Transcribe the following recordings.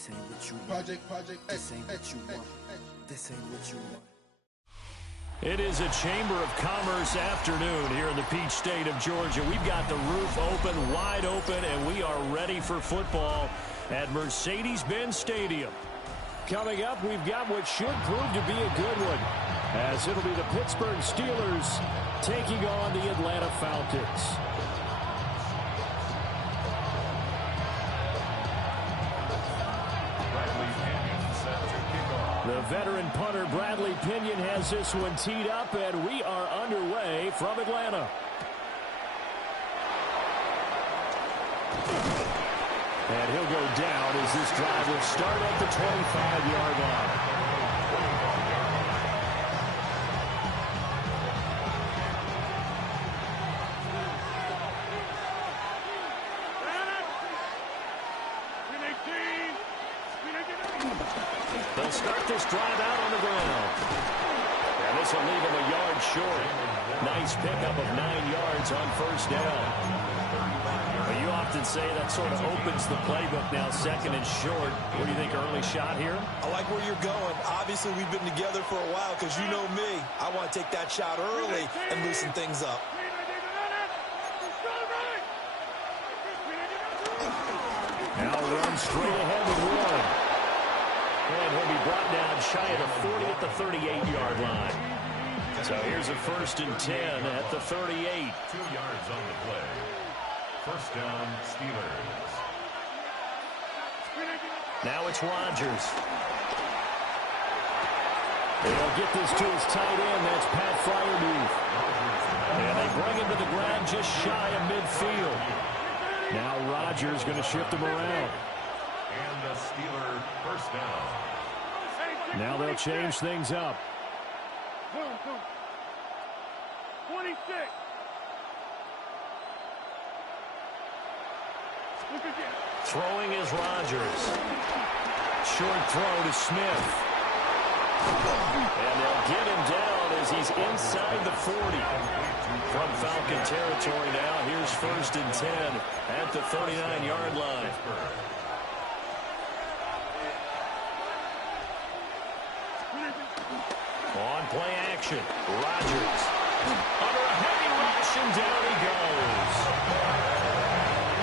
This ain't what you want. This ain't what you want. This ain't what you want. It is a Chamber of Commerce afternoon here in the Peach State of Georgia. We've got the roof open, wide open, and we are ready for football at Mercedes-Benz Stadium. Coming up, we've got what should prove to be a good one, as it'll be the Pittsburgh Steelers taking on the Atlanta Falcons. The veteran punter Bradley Pinion has this one teed up, and we are underway from Atlanta. And he'll go down as this drive will start at the 25-yard line. They'll start this drive out on the ground. And this will leave him a yard short. Nice pickup of 9 yards on first down. But you often say that sort of opens the playbook now, second and short. What do you think, early shot here? I like where you're going. Obviously, we've been together for a while because you know me. I want to take that shot early and loosen things up. Now run straight ahead with one. And he'll be brought down shy of the 40 at the 38-yard line. So here's a 1st and 10 at the 38. 2 yards on the play. First down, Steelers. Now it's Rodgers. They'll get this to his tight end. That's Pat Fryermuth. And they bring him to the ground just shy of midfield. Now Rodgers going to shift him around. And the Steeler first down. Now they'll change things up. 26. Throwing is Rodgers. Short throw to Smith. And they'll get him down as he's inside the 40. From Falcon territory now, here's 1st and 10 at the 39-yard line. On play action, Rodgers. Under a heavy rush, and down he goes.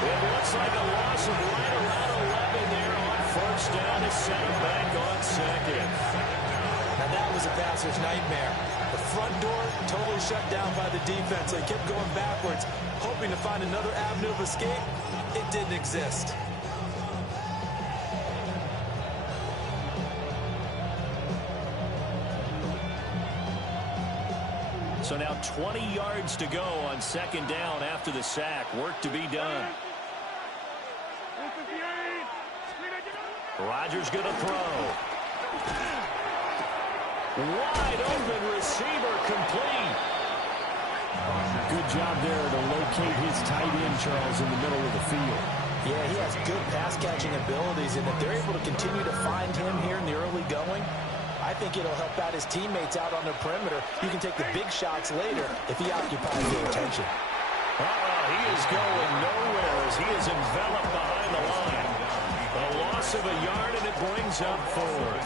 It looks like a loss of right around 11 there on first down to set him back on second. Now that was a passer's nightmare. The front door totally shut down by the defense. They kept going backwards, hoping to find another avenue of escape. It didn't exist. So now 20 yards to go on second down after the sack. Work to be done. Rodgers going to throw. Wide open receiver, complete. Good job there to locate his tight end, Charles, in the middle of the field. Yeah, he has good pass-catching abilities, and if they're able to continue to find him here in the early going, I think it'll help out his teammates out on the perimeter. You can take the big shots later if he occupies their attention. He is going nowhere as he is enveloped behind the line. A loss of a yard, and it brings up 4th.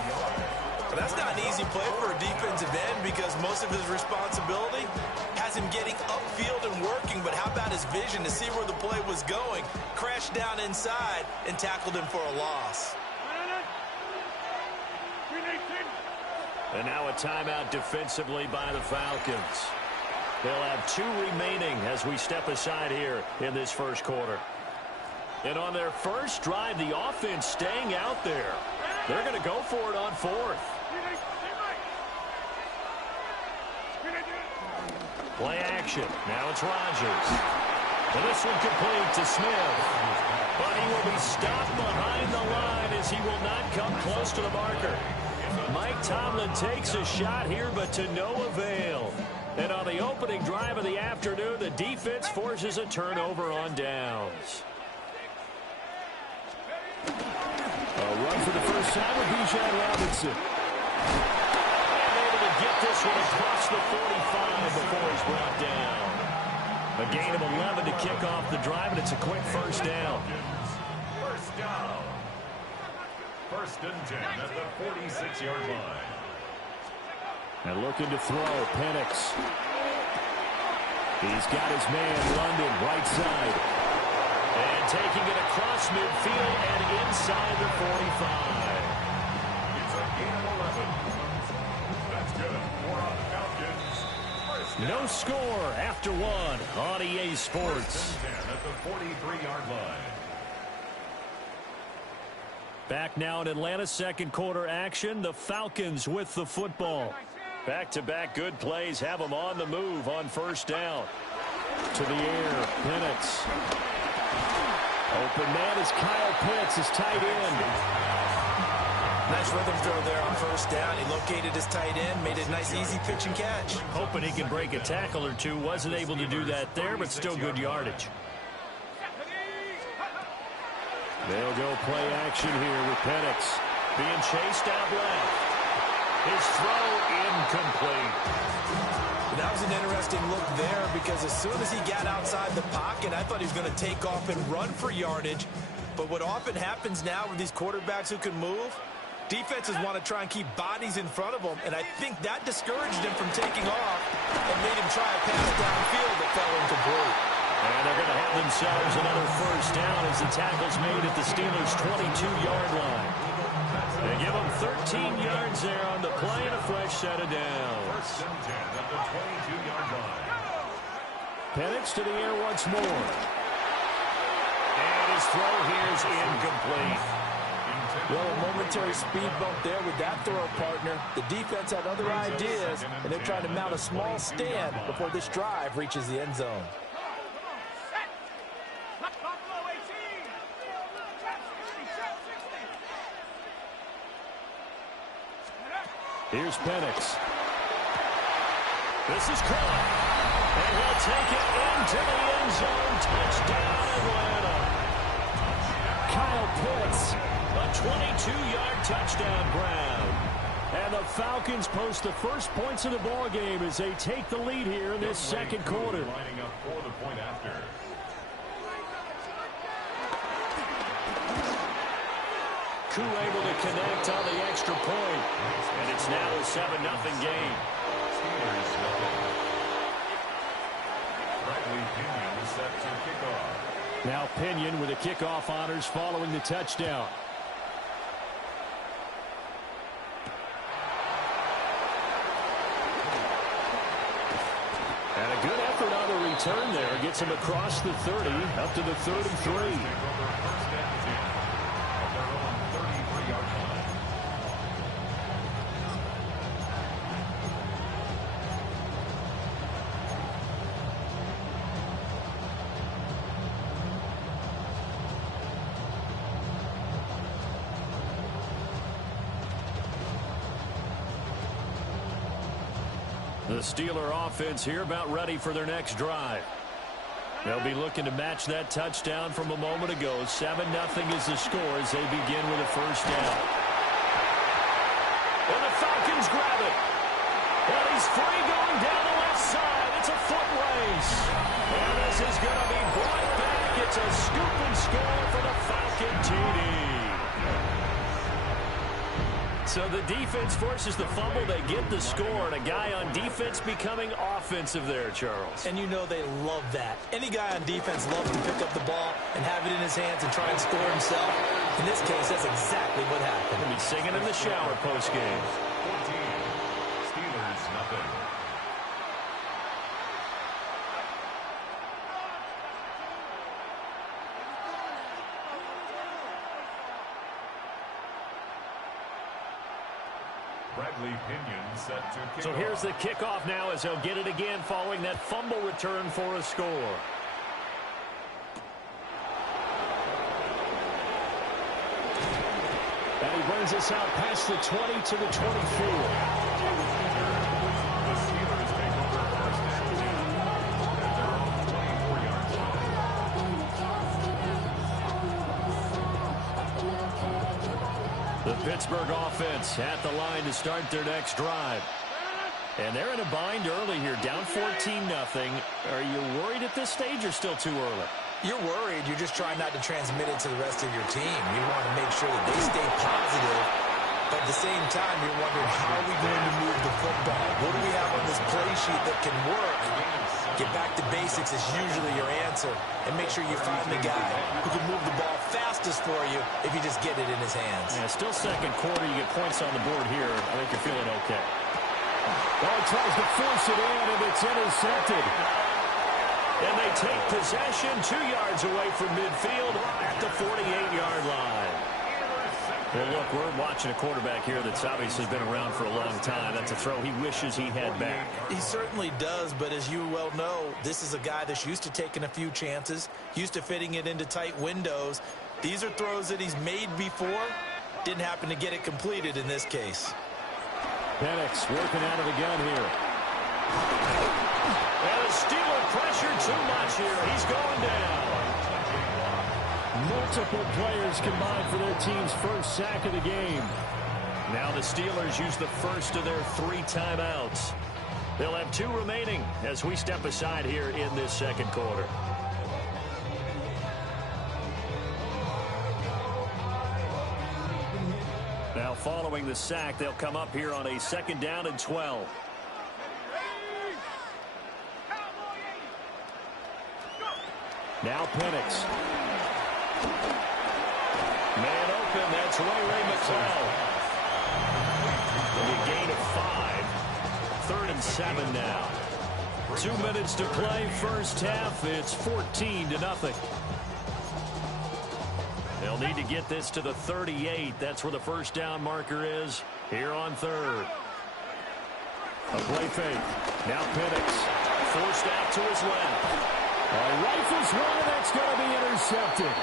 But that's not an easy play for a defensive end because most of his responsibility has him getting upfield and working, but how about his vision to see where the play was going, crashed down inside, and tackled him for a loss. And now a timeout defensively by the Falcons. They'll have 2 remaining as we step aside here in this first quarter. And on their first drive, the offense staying out there. They're going to go for it on 4th. Play action. Now it's Rodgers. And this one complete to Smith. But he will be stopped behind the line as he will not come close to the marker. Mike Tomlin takes a shot here, but to no avail. And on the opening drive of the afternoon, the defense forces a turnover on downs. A run for the first time with Bijan Robinson. And able to get this one across the 45 before he's brought down. A gain of 11 to kick off the drive, and it's a quick first down. First down. First and 10 at the 46-yard line. And looking to throw, Penix. He's got his man, London, right side. And taking it across midfield and inside the 45. It's a gain of 11. That's good for the Falcons. No score after one on EA Sports. First and 10 at the 43-yard line. Back now in Atlanta, second quarter action. The Falcons with the football. Back-to-back good plays have them on the move on first down. To the air, Penix. Open man is Kyle Pitts, his tight end. Nice rhythm throw there on first down. He located his tight end, made a nice easy pitch and catch. Hoping he can break a tackle or two. Wasn't able to do that there, but still good yardage. They'll go play action here with Penix. Being chased out left. His throw incomplete. That was an interesting look there because as soon as he got outside the pocket, I thought he was going to take off and run for yardage. But what often happens now with these quarterbacks who can move, defenses want to try and keep bodies in front of them, and I think that discouraged him from taking off and made him try a pass downfield that fell incomplete. And they're going to have themselves another first down as the tackle's made at the Steelers' 22-yard line. They give them 13 yards there on the play and a fresh set of downs. First and 10 at the 22-yard line. Penix to the air once more. And his throw here is incomplete. Well, a momentary speed bump there with that throw, partner. The defense had other ideas, and they're trying to mount a small stand before this drive reaches the end zone. Here's Penix. This is caught. And he'll take it into the end zone. Touchdown, Atlanta. Kyle Pitts, a 22-yard touchdown grab. And the Falcons post the first points of the ball game as they take the lead here in this second quarter. Lining up for the point after. Koo able to connect on the extra point. And it's now a 7-0 game. Steelers nothing. Bradley Pinion set to kick off. Now Pinion with the kickoff honors following the touchdown. And a good effort on the return there. Gets him across the 30, up to the 33. The Steeler offense here about ready for their next drive. They'll be looking to match that touchdown from a moment ago. 7-0 is the score as they begin with a first down. And the Falcons grab it. And he's free going down the left side. It's a foot race. And this is going to be brought back. It's a scoop and score for the Falcon TD. So the defense forces the fumble. They get the score, and a guy on defense becoming offensive there, Charles. And you know they love that. Any guy on defense loves to pick up the ball and have it in his hands and try and score himself. In this case, that's exactly what happened. He'll be singing in the shower post-game. 14. Steelers nothing. Bradley Pinion set to kick So here's the kickoff now as he'll get it again following that fumble return for a score. And he brings us out past the 20 to the 24. The Steelers take over first and 10 at their own 24-yard line. The Pittsburgh offense at the line to start their next drive. And they're in a bind early here, down 14-0. Are you worried at this stage or still too early? You're worried. You're just trying not to transmit it to the rest of your team. You want to make sure that they stay positive. But at the same time, you're wondering, how are we going to move the football? What do we have on this play sheet that can work? Get back to basics is usually your answer. And make sure you find the guy who can move the ball fastest for you if you just get it in his hands. Yeah, still second quarter. You get points on the board here. I think you're feeling okay. Oh, he tries to force it in, and it's intercepted. And they take possession 2 yards away from midfield at the 48-yard line. Well, look, we're watching a quarterback here that's obviously been around for a long time. That's a throw he wishes he had back. He certainly does, but as you well know, this is a guy that's used to taking a few chances, used to fitting it into tight windows. These are throws that he's made before. Didn't happen to get it completed in this case. Penix working out of the gun here. And the Steeler pressure too much here. He's going down. Multiple players combined for their team's first sack of the game. Now the Steelers use the first of their 3 timeouts. They'll have 2 remaining as we step aside here in this second quarter. Now following the sack, they'll come up here on a 2nd down and 12. Now Penix. Man open, that's Ray McCloud. A gain of 5. 3rd and 7 now. 2 minutes to play, first half. It's 14-0. They'll need to get this to the 38. That's where the first down marker is here on 3rd. A play fake. Now Penix forced out to his left. Rifles one, and that's going to be intercepted.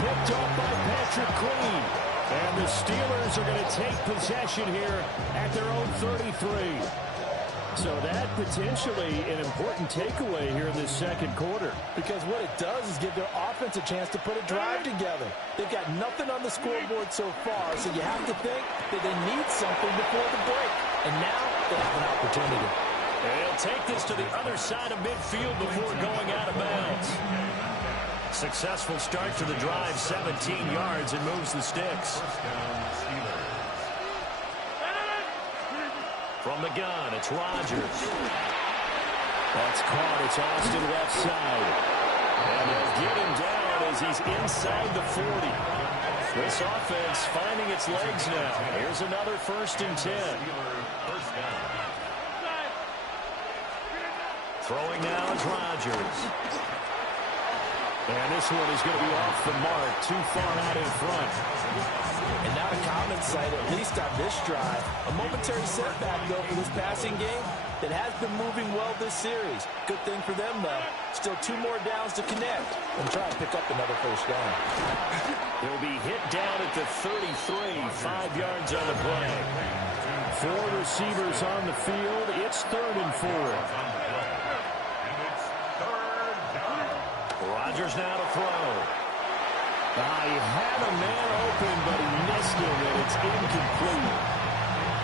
Picked up by Patrick Queen. And the Steelers are going to take possession here at their own 33. So that potentially an important takeaway here in this second quarter. Because what it does is give their offense a chance to put a drive together. They've got nothing on the scoreboard so far, so you have to think that they need something before the break. And now they have an opportunity. And he'll take this to the other side of midfield before going out of bounds. Successful start to the drive, 17 yards, and moves the sticks. From the gun, it's Rodgers. That's caught. It's Austin left side. And they'll get him down as he's inside the 40. This offense finding its legs now. Here's another 1st and 10. Throwing now is Rodgers. And this one is going to be off the mark, too far out in front. And not a common sight, at least on this drive. A momentary setback, though, for this passing game that has been moving well this series. Good thing for them, though. Still 2 more downs to connect and try and pick up another first down. He'll be hit down at the 33, 5 yards on the play. 4 receivers on the field. It's 3rd and 4. Rodgers now to throw. He had a man open, but he missed him, and it's incomplete.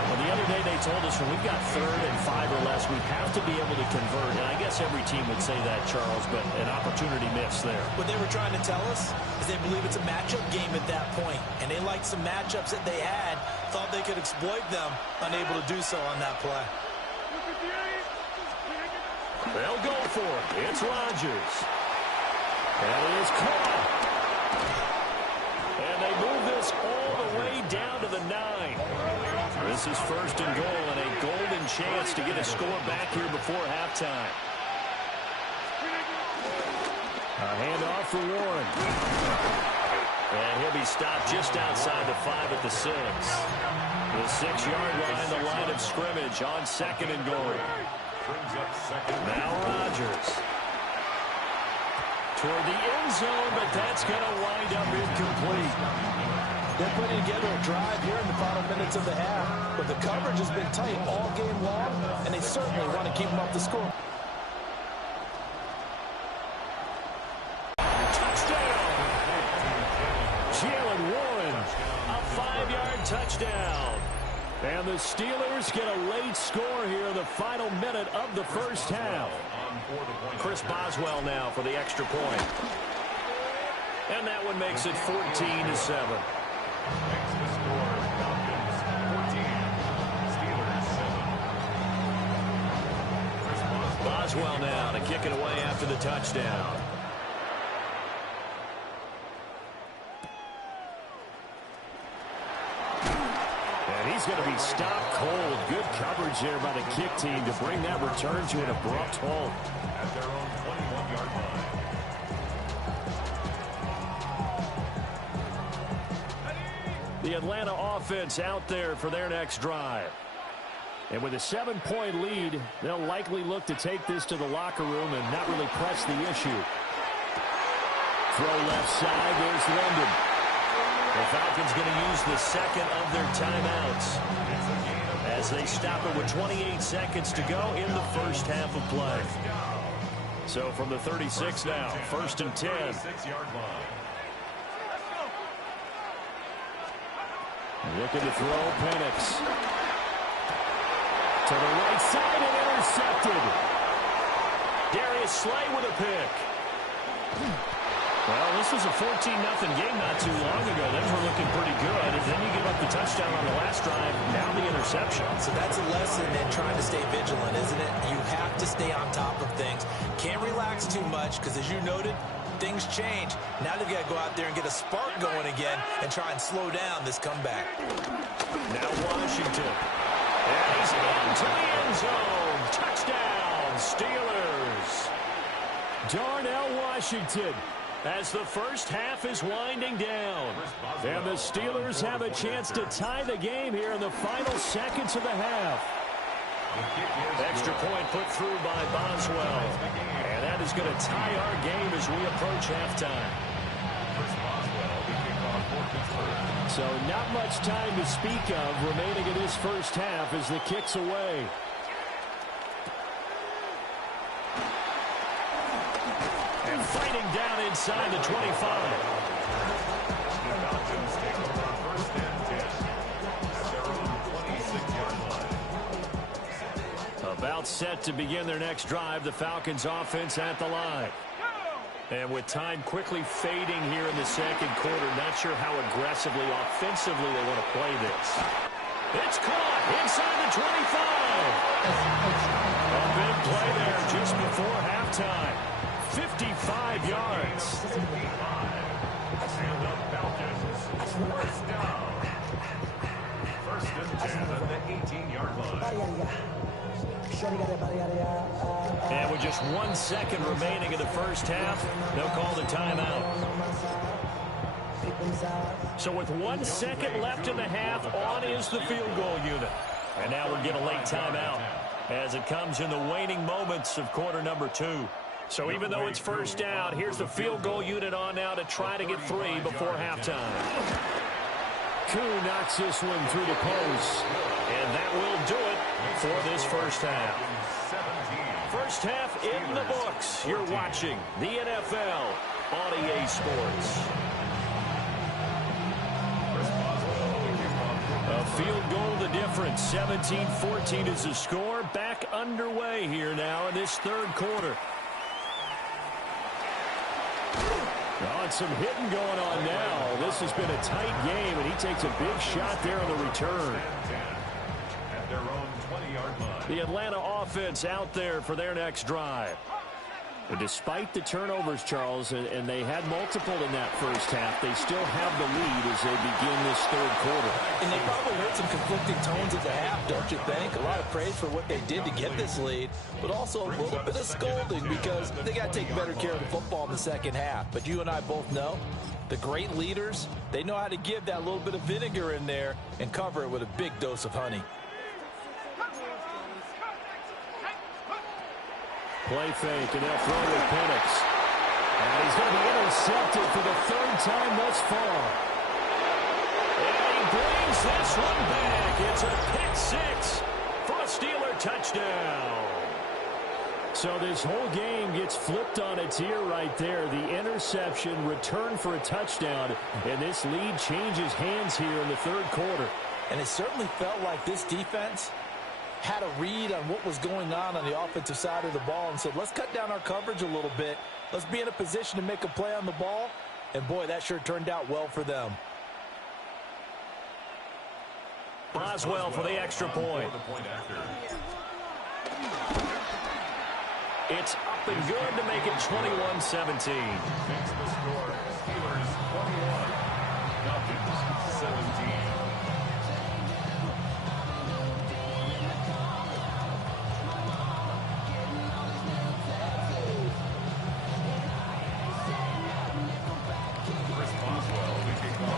Well, the other day they told us when we've got 3rd and 5 or less, we have to be able to convert. And I guess every team would say that, Charles, but an opportunity missed there. What they were trying to tell us is they believe it's a matchup game at that point, and they liked some matchups that they had, thought they could exploit them, unable to do so on that play. They'll go for it. It's Rodgers. And it is caught. And they move this all the way down to the 9. This is 1st and goal and a golden chance to get a score back here before halftime. A handoff for Warren. And he'll be stopped just outside the 5 at the 6. The 6-yard line, the line of scrimmage on 2nd and goal. Now Rodgers. Toward the end zone, but that's going to wind up incomplete. They're putting together a drive here in the final minutes of the half, but the coverage has been tight all game long, and they certainly want to keep them up the score. Touchdown! Jalen Warren, a 5-yard touchdown. And the Steelers get a late score here in the final minute of the first half. Chris Boswell now for the extra point. And that one makes it 14-7. Makes the score Falcons 14, Steelers 7. Boswell now to kick it away after the touchdown. And he's going to be stopped cold. Good coverage there by the kick team to bring that return to an abrupt halt. At their own 21-yard line. The Atlanta offense out there for their next drive. And with a 7-point lead, they'll likely look to take this to the locker room and not really press the issue. Throw left side, there's London. The Falcons going to use the second of their timeouts as they stop it with 28 seconds to go in the first half of play. So from the 36 now, 1st and 10. 36-yard line. Looking to throw, Penix. To the right side and intercepted. Darius Slay with a pick. Well, this was a 14-0 game not too long ago. Those were looking pretty good. And then you give up the touchdown on the last drive. Now the interception. So that's a lesson in trying to stay vigilant, isn't it? You have to stay on top of things. Can't relax too much because, as you noted, things change. Now they've got to go out there and get a spark going again and try and slow down this comeback. Now Washington. And he's into the end zone. Touchdown, Steelers. Darnell Washington. As the first half is winding down. And the Steelers have a chance to tie the game here in the final seconds of the half. Extra point put through by Boswell. And that is going to tie our game as we approach halftime. So not much time to speak of remaining in this first half as the kick's away. And fighting down inside the 25. The Falcons take over 1st and 10 at their own 26-yard line. About set to begin their next drive, the Falcons offense at the line. And with time quickly fading here in the second quarter, not sure how aggressively, offensively they want to play this. It's caught inside the 25. A big play there just before halftime. 55 yards. And the Falcons first down. 1st and 10 at the 18-yard line. And with just 1 second remaining in the first half, they'll call the timeout. So with 1 second left in the half, on is the field goal unit. And now we'll get a late timeout as it comes in the waning moments of quarter number 2. So even though it's first down, here's the field goal unit on now to try to get 3 before halftime. Koo knocks this one through the post. And that will do it for this first half. First half in the books. You're watching the NFL on EA Sports. A field goal the difference. 17-14 is the score. Back underway here now in this third quarter. Oh, and some hitting going on now. This has been a tight game, and he takes a big shot there on the return. At their own 20-yard line. The Atlanta offense out there for their next drive. And despite the turnovers, Charles, and they had multiple in that first half, they still have the lead as they begin this third quarter. And they probably heard some conflicting tones at the half, don't you think? A lot of praise for what they did to get this lead, but also a little bit of scolding because they got to take better care of the football in the second half. But you and I both know the great leaders, they know how to give that little bit of vinegar in there and cover it with a big dose of honey. Play fake, and they'll throw with Penix. And he's going to be intercepted for the third time thus far. And he brings this one back. It's a pick six for a Steeler touchdown. So this whole game gets flipped on its ear right there. The interception, return for a touchdown, and this lead changes hands here in the third quarter. And it certainly felt like this defense had a read on what was going on the offensive side of the ball and said, let's cut down our coverage a little bit. Let's be in a position to make a play on the ball. And, boy, that sure turned out well for them. Boswell for the extra point. It's up and good to make it 21-17. Makes the score. Steelers 21, Falcons 17.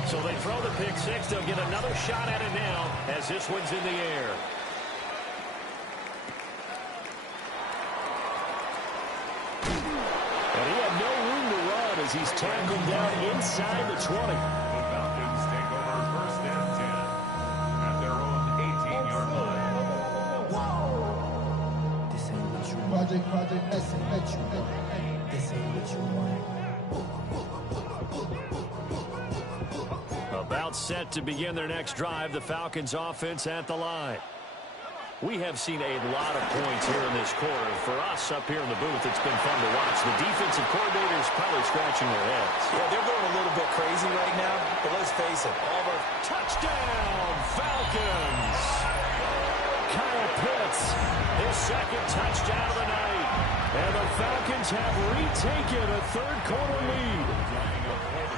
So they throw the pick six. They'll get another shot at it now as this one's in the air. And he had no room to run as he's tackled down inside the 20. The Falcons take over first and 10 at their own 18-yard line. This ain't what you want. Project, this ain't what you want. This ain't what you want. About set to begin their next drive, the Falcons offense at the line. We have seen a lot of points here in this quarter. For us up here in the booth, it's been fun to watch. The defensive coordinators probably scratching their heads. Yeah, they're going a little bit crazy right now, but let's face it. Touchdown, Falcons! Kyle Pitts, his second touchdown of the night. And the Falcons have retaken a third-quarter lead.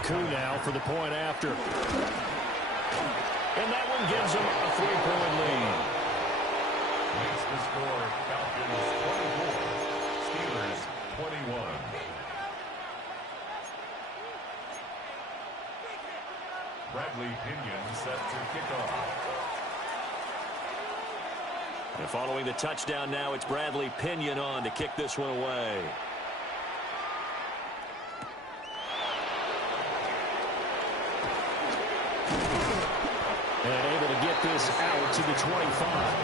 Coup now for the point after. And that one gives them a 3-point lead. Makes the score. Falcons 24, Steelers 21. Bradley Pinion set to kick off. And following the touchdown now, it's Bradley Pinion on to kick this one away. And able to get this out to the 25.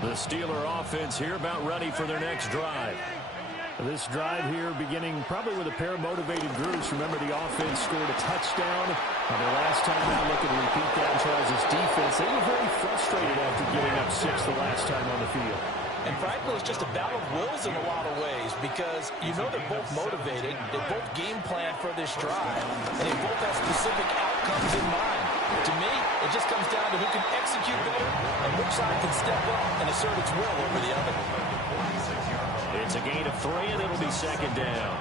The Steeler offense here about ready for their next drive. This drive here beginning probably with a pair of motivated groups. Remember, the offense scored a touchdown. The last time out, look at the repeat that Charles' defense. They were very frustrated after giving up 6 the last time on the field. And frankly, it's just a battle of wills in a lot of ways because you know they're both motivated, they both game plan for this drive, and they both have specific outcomes in mind. To me, it just comes down to who can execute better and which side can step up and assert its will over the other. It's a gain of 3, and it'll be second down.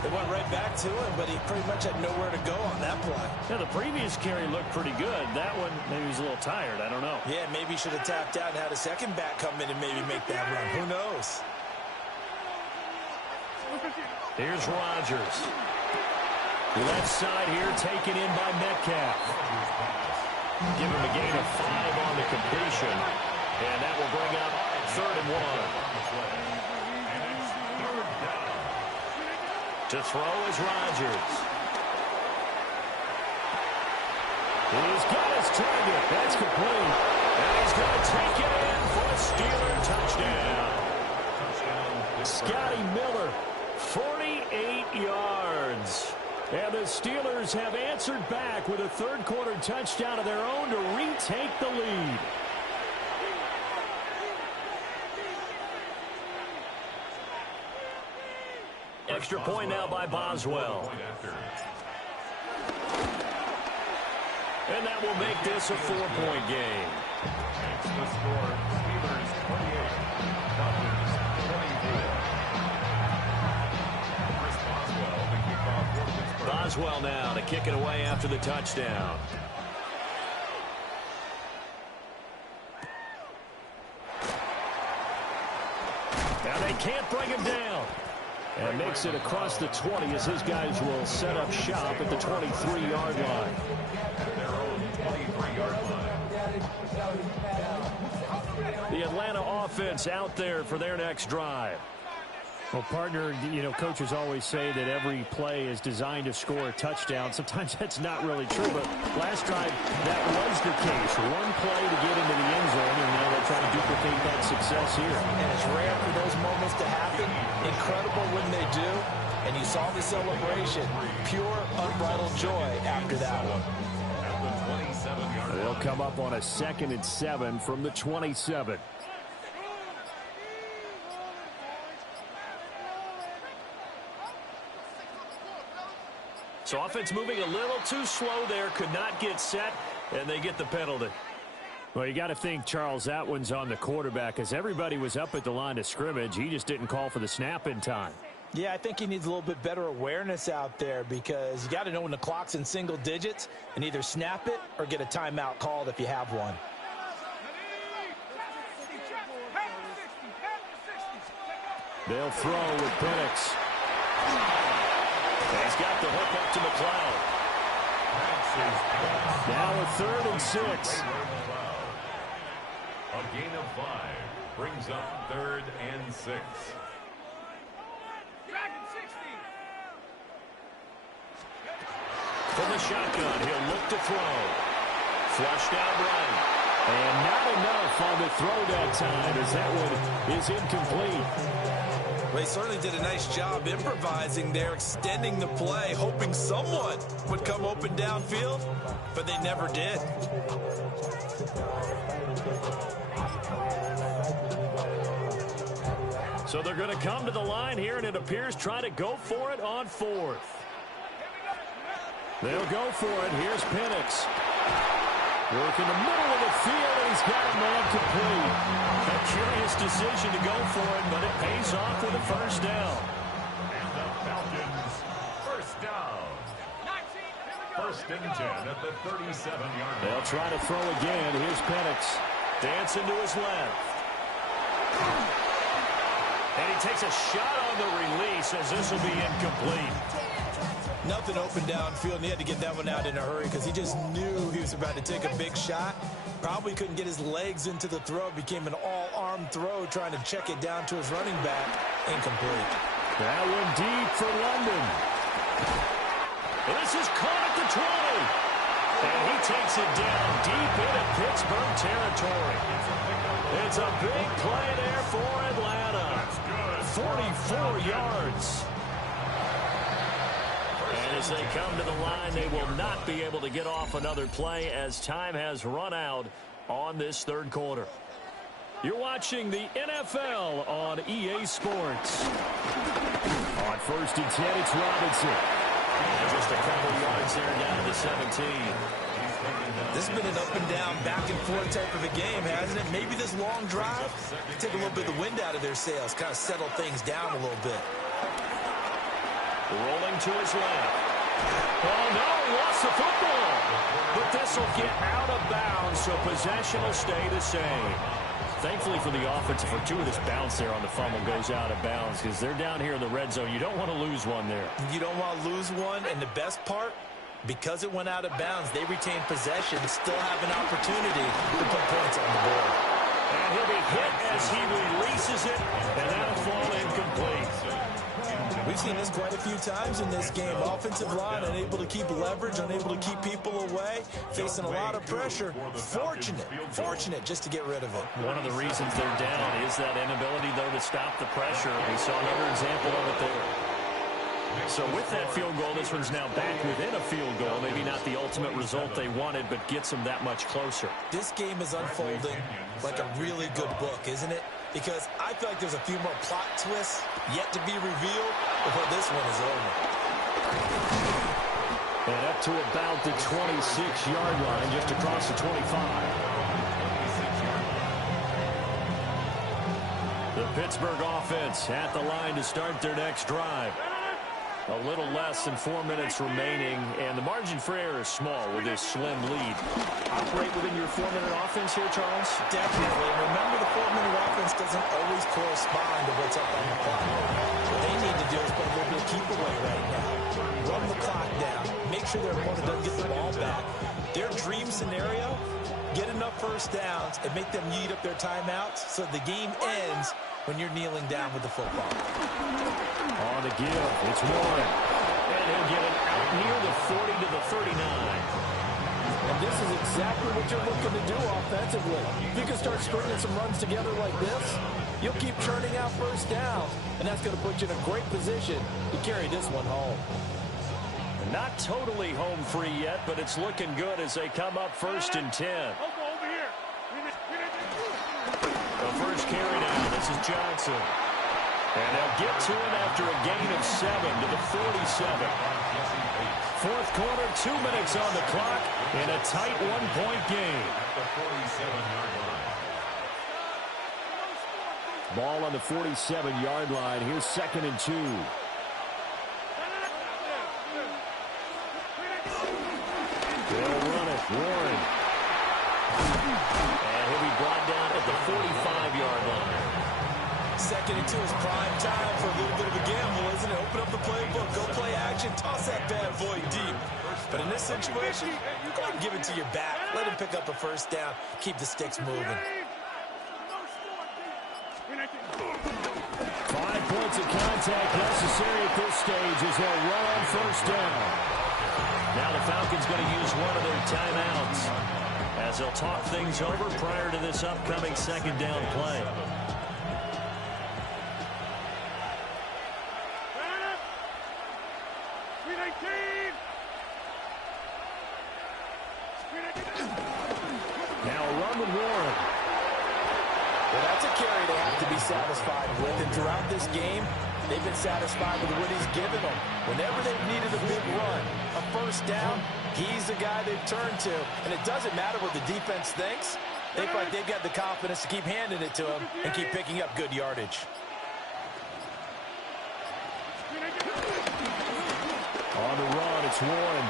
They went right back to him, but he pretty much had nowhere to go on that play. Yeah, the previous carry looked pretty good. That one, maybe he was a little tired. I don't know. Yeah, maybe he should have tapped out and had a second back come in and maybe make that run. Who knows? Here's Rodgers. Left side here taken in by Metcalf. Give him a gain of 5 on the completion. And that will bring up 3rd and 1. To throw is Rodgers. He's got his target. That's complete. And he's going to take it in for a Steeler touchdown. Scotty Miller, 48 yards. And the Steelers have answered back with a third-quarter touchdown of their own to retake the lead. Extra point now by Boswell. And that will make this a 4-point game. Makes the score. Steelers 28, Falcons 24. Chris Boswell, the kickoff for Pittsburgh. Boswell now to kick it away after the touchdown. Now they can't bring him down. And makes it across the 20 as his guys will set up shop at the 23-yard line. Their own 23-yard line. The Atlanta offense out there for their next drive. Well, partner, you know, coaches always say that every play is designed to score a touchdown. Sometimes that's not really true, but last drive, that was the case. One play to get into the end zone, and now they're trying to duplicate that success here. And it's rare for those moments to happen. Incredible when they do. And you saw the celebration. Pure, unbridled joy after that one. They'll come up on a 2nd and 7 from the 27. So offense moving a little too slow there. Could not get set, and they get the penalty. Well, you got to think, Charles, that one's on the quarterback, as everybody was up at the line of scrimmage. He just didn't call for the snap in time. Yeah, I think he needs a little bit better awareness out there, because you got to know when the clock's in single digits and either snap it or get a timeout called if you have one. They'll throw with Penix. He's got the hook up to McLeod. Now a 3rd and 6. A gain of 5 brings up 3rd and 6. From the shotgun, he'll look to throw. Flushed out right. And not enough on the throw that time, as that one is incomplete. They certainly did a nice job improvising there, extending the play, hoping someone would come open downfield, but they never did. So they're going to come to the line here, and it appears try to go for it on 4th. They'll go for it. Here's Penix. Work in the middle of the field, and he's got a man complete. A curious decision to go for it, but it pays off with a first down. And the Falcons, first down. 1st and 10 at the 37-yard line. They'll try to throw again. Here's Penix. Dancing to his left. And he takes a shot on the release, as this will be incomplete. Nothing open downfield, and he had to get that one out in a hurry because he just knew he was about to take a big shot. Probably couldn't get his legs into the throw. It became an all-arm throw, trying to check it down to his running back. Incomplete. That one deep for London. This is caught at the 20. And he takes it down deep into Pittsburgh territory. It's a big play there for Atlanta. 44 yards. And as they come to the line, they will not be able to get off another play as time has run out on this 3rd quarter. You're watching the NFL on EA Sports. On 1st and 10, it's Robinson. Just a couple yards there down to the 17. This has been an up-and-down, back-and-forth type of a game, hasn't it? Maybe this long drive, take a little bit of the wind out of their sails, kind of settle things down a little bit. Rolling to his left. Oh, no, he lost the football. But this will get out of bounds, so possession will stay the same. Thankfully for the offense, a fortuitous bounce there on the fumble goes out of bounds, because they're down here in the red zone. You don't want to lose one there. You don't want to lose one, and the best part, because it went out of bounds, they retain possession, still have an opportunity to put points on the board. And he'll be hit as he releases it, and that'll fall incomplete. We've seen this quite a few times in this game. Offensive line unable to keep leverage, unable to keep people away, facing a lot of pressure. Fortunate just to get rid of it. One of the reasons they're down is that inability, though, to stop the pressure. We saw another example of it there. So with that field goal, this one's now back within a field goal. Maybe not the ultimate result they wanted, but gets them that much closer. This game is unfolding like a really good book, isn't it? Because I feel like there's a few more plot twists yet to be revealed before this one is over. And up to about the 26-yard line, just across the 25. The Pittsburgh offense at the line to start their next drive. A little less than 4 minutes remaining, and the margin for error is small with this slim lead. Operate within your 4-minute offense here, Charles? Definitely. Remember, the 4-minute offense doesn't always correspond to what's up on the clock. What they need to do is put a little bit of keep away right now. Run the clock down. Make sure their opponent doesn't get the ball back. Their dream scenario, get enough first downs and make them eat up their timeouts so the game ends when you're kneeling down with the football. On the give, it's Warren. And he'll get it out near the 40 to the 39. And this is exactly what you're looking to do offensively. If you can start stringing some runs together like this, you'll keep churning out first downs, and that's going to put you in a great position to carry this one home. Not totally home free yet, but it's looking good as they come up 1st and 10. The first carry down. This is Johnson. And they'll get to him after a gain of 7 to the 47. Fourth quarter, 2 minutes on the clock in a tight one-point game. Ball on the 47-yard line. Here's 2nd and 2. They'll run it. Warren. And he'll be brought down at the 45-yard line. 2nd and 2 is prime time for a little bit of a gamble, isn't it? Open up the playbook, go play action, toss that bad boy deep. But in this situation, go ahead and give it to your back. Let him pick up a first down. Keep the sticks moving. 5 points of contact necessary at this stage as they'll run on first down. Now the Falcons going to use one of their timeouts as they'll talk things over prior to this upcoming 2nd down play. Now a run with Warren. Well, that's a carry they have to be satisfied with. And throughout this game, they've been satisfied with what he's given them. Whenever they've needed a big run, a first down, he's the guy they've turned to. And it doesn't matter what the defense thinks. They feel like they've got the confidence to keep handing it to him and keep picking up good yardage. On the run, it's Warren.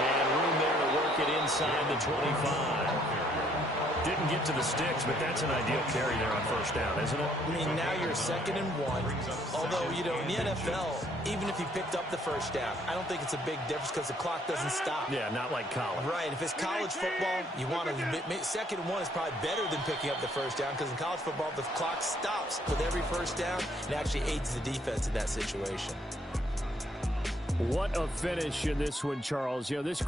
And room there to work it inside the 25. Didn't get to the sticks, but that's an ideal carry there on first down, isn't it? I mean, now you're 2nd and 1. Although, you know, in the NFL, even if you picked up the first down, I don't think it's a big difference because the clock doesn't stop. Yeah, not like college. Right. If it's college football, you want to 2nd and 1 is probably better than picking up the first down because in college football, the clock stops with every first down and actually aids the defense in that situation. What a finish in this one, Charles. You know, this